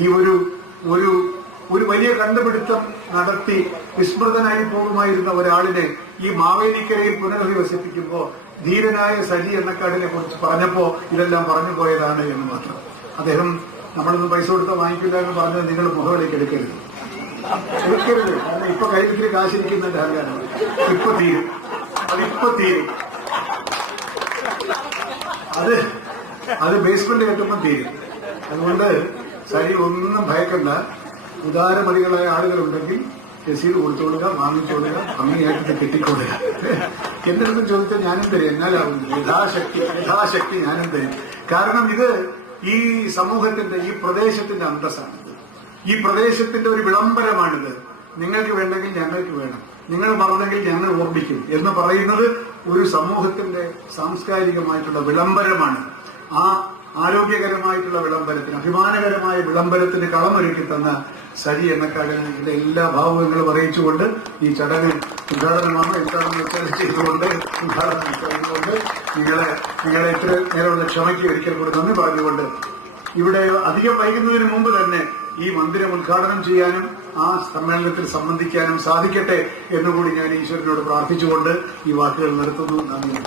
ഈ ഒരു വലിയ കണ്ടുപിടുത്തം നടത്തി വിസ്മൃതനായി പോകുമായിരുന്ന ഒരാളിനെ ഈ മാവേലിക്കരയിൽ പുനരധിവസിപ്പിക്കുമ്പോൾ ധീരനായ സജി എണ്ണക്കാടിനെ കുറിച്ച് പറഞ്ഞപ്പോ ഇതെല്ലാം പറഞ്ഞു പോയതാണ് എന്ന് മാത്രം. അദ്ദേഹം നമ്മളൊന്നും പൈസ കൊടുത്താൽ വാങ്ങിക്കില്ല എന്ന് പറഞ്ഞത് നിങ്ങൾ മുഖവിലേക്ക് എടുക്കരുത്. കാരണം ഇപ്പൊ കയ്യിൽ കാശിരിക്കുന്നതിന്റെ അഹങ്കാരം ഇപ്പൊ തീരും. അത് ബേസ്മെന്റ് കെട്ടുമ്പോൾ തീരും. അതുകൊണ്ട് സജി ഒന്നും ഭയക്കണ്ട. ഉദാരമതികളായ ആളുകളുണ്ടെങ്കിൽ രസീത് കൊടുത്തോളുക, വാങ്ങിച്ചോളുക, ഭംഗിയായിട്ട് കെട്ടിക്കൊള്ളുക. എന്റെ അടുത്ത് ചോദിച്ചാൽ ഞാനും തരും. എന്നാലാവുന്നു യഥാശക്തി ഞാനും തരും. കാരണം ഇത് ഈ സമൂഹത്തിന്റെ, ഈ പ്രദേശത്തിന്റെ അന്തസ്സാണിത്. ഈ പ്രദേശത്തിന്റെ ഒരു വിളംബരമാണിത്. നിങ്ങൾക്ക് വേണ്ടെങ്കിൽ ഞങ്ങൾക്ക് വേണം, നിങ്ങൾ മറന്നെങ്കിൽ ഞങ്ങൾ ഓർമ്മിക്കും എന്ന് പറയുന്നത് ഒരു സമൂഹത്തിന്റെ സാംസ്കാരികമായിട്ടുള്ള വിളംബരമാണ്. ആ ആരോഗ്യകരമായിട്ടുള്ള വിളംബരത്തിന്, അഭിമാനകരമായ വിളംബരത്തിന് കളമൊരുക്കി തന്ന സജി എണ്ണക്കാടിന്റെ എല്ലാ ഭാവുകങ്ങളും അറിയിച്ചുകൊണ്ട് ഈ ചടങ്ങ് ഉദ്ഘാടനമാണ്. എന്താണെന്ന് വെച്ചാൽ ചെയ്തുകൊണ്ട് ഉദ്ഘാടനം ചെയ്യുന്നുകൊണ്ട് നിങ്ങളെ ഇത്ര നേരമുള്ള ക്ഷമയ്ക്ക് ഒരിക്കൽ കൂടി നന്ദി പറഞ്ഞുകൊണ്ട് ഇവിടെ അധികം വൈകുന്നതിന് മുമ്പ് തന്നെ ഈ മന്ദിരം ഉദ്ഘാടനം ചെയ്യാനും ആ സമ്മേളനത്തിൽ സംബന്ധിക്കാനും സാധിക്കട്ടെ എന്നുകൂടി ഞാൻ ഈശ്വരനോട് പ്രാർത്ഥിച്ചുകൊണ്ട് ഈ വാക്കുകൾ നിർത്തുന്നു. നന്ദി.